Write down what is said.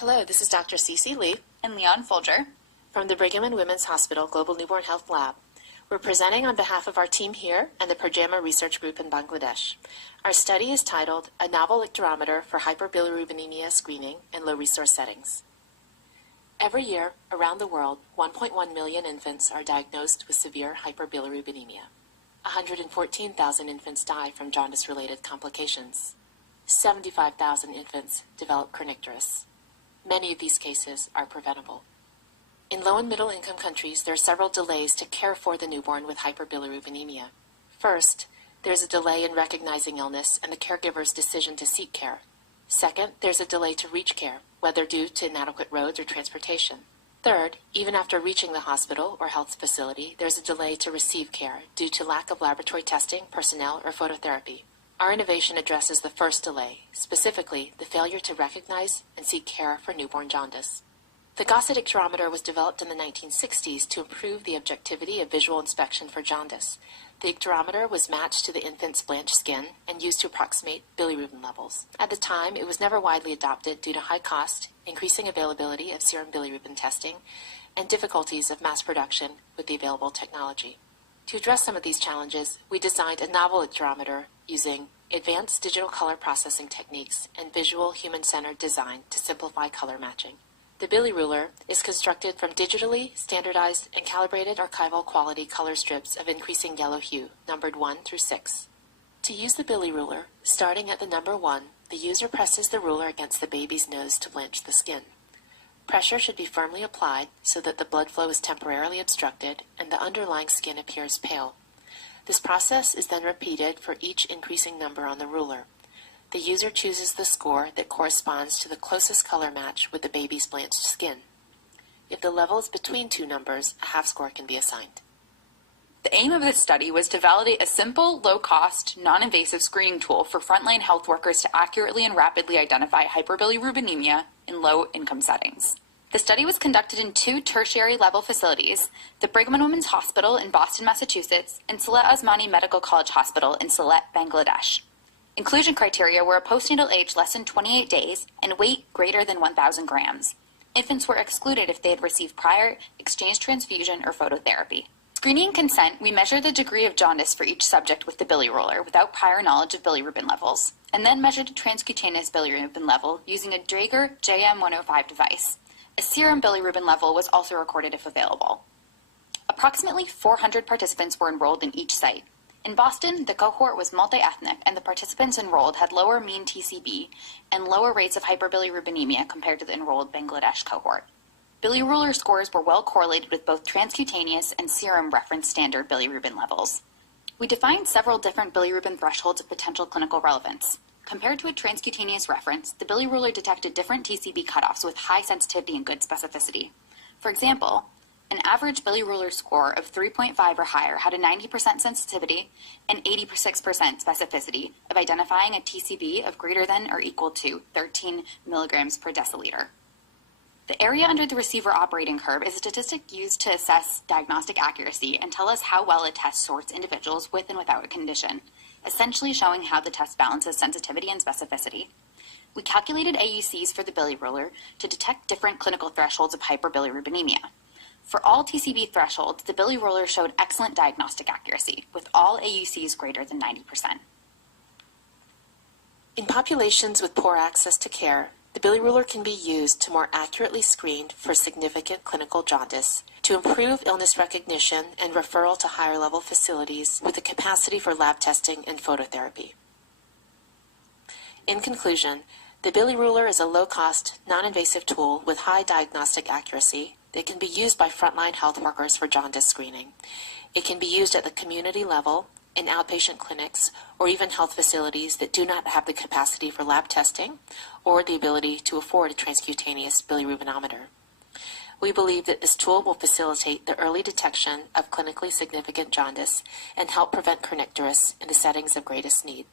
Hello, this is Dr. Cece Lee and Leon Folger from the Brigham and Women's Hospital Global Newborn Health Lab. We're presenting on behalf of our team here and the Pajama Research Group in Bangladesh. Our study is titled A Novel Icterometer for Hyperbilirubinemia Screening in Low-Resource Settings. Every year, around the world, 1.1 million infants are diagnosed with severe hyperbilirubinemia. 114,000 infants die from jaundice-related complications. 75,000 infants develop kernicterus. Many of these cases are preventable. In low and middle income countries, there are several delays to care for the newborn with hyperbilirubinemia. First, there's a delay in recognizing illness and the caregiver's decision to seek care. Second, there's a delay to reach care, whether due to inadequate roads or transportation. Third, even after reaching the hospital or health facility, there's a delay to receive care due to lack of laboratory testing, personnel, or phototherapy. Our innovation addresses the first delay, specifically the failure to recognize and seek care for newborn jaundice. The Gossett icterometer was developed in the 1960s to improve the objectivity of visual inspection for jaundice. The icterometer was matched to the infant's blanched skin and used to approximate bilirubin levels. At the time, it was never widely adopted due to high cost, increasing availability of serum bilirubin testing, and difficulties of mass production with the available technology. To address some of these challenges, we designed a novel icterometer using advanced digital color processing techniques and visual human-centered design to simplify color matching. The biliruler is constructed from digitally standardized and calibrated archival quality color strips of increasing yellow hue, numbered 1 through 6. To use the biliruler, starting at the number 1, the user presses the ruler against the baby's nose to blanch the skin. Pressure should be firmly applied so that the blood flow is temporarily obstructed and the underlying skin appears pale. This process is then repeated for each increasing number on the ruler. The user chooses the score that corresponds to the closest color match with the baby's blanched skin. If the level is between two numbers, a half score can be assigned. The aim of this study was to validate a simple, low-cost, non-invasive screening tool for frontline health workers to accurately and rapidly identify hyperbilirubinemia in low-income settings. The study was conducted in 2 tertiary-level facilities, the Brigham and Women's Hospital in Boston, Massachusetts, and Sylhet Osmani Medical College Hospital in Sylhet, Bangladesh. Inclusion criteria were a postnatal age less than 28 days and weight greater than 1,000 grams. Infants were excluded if they had received prior exchange transfusion or phototherapy. Screening and consent, we measured the degree of jaundice for each subject with the biliruler without prior knowledge of bilirubin levels, and then measured a transcutaneous bilirubin level using a Draeger JM105 device. A serum bilirubin level was also recorded if available. Approximately 400 participants were enrolled in each site. In Boston, the cohort was multi-ethnic, and the participants enrolled had lower mean TCB and lower rates of hyperbilirubinemia compared to the enrolled Bangladesh cohort. Biliruler scores were well correlated with both transcutaneous and serum reference standard bilirubin levels. We defined several different bilirubin thresholds of potential clinical relevance. Compared to a transcutaneous reference, the biliruler detected different TCB cutoffs with high sensitivity and good specificity. For example, an average biliruler score of 3.5 or higher had a 90% sensitivity and 86% specificity of identifying a TCB of greater than or equal to 13 milligrams per deciliter. The area under the receiver operating curve is a statistic used to assess diagnostic accuracy and tell us how well a test sorts individuals with and without a condition, essentially showing how the test balances sensitivity and specificity. We calculated AUCs for the biliruler to detect different clinical thresholds of hyperbilirubinemia. For all TCB thresholds, the biliruler showed excellent diagnostic accuracy, with all AUCs greater than 90%. In populations with poor access to care, the biliruler can be used to more accurately screen for significant clinical jaundice, to improve illness recognition and referral to higher-level facilities with the capacity for lab testing and phototherapy. In conclusion, the biliruler is a low-cost, non-invasive tool with high diagnostic accuracy that can be used by frontline health workers for jaundice screening. It can be used at the community level, in outpatient clinics, or even health facilities that do not have the capacity for lab testing or the ability to afford a transcutaneous bilirubinometer. We believe that this tool will facilitate the early detection of clinically significant jaundice and help prevent kernicterus in the settings of greatest need.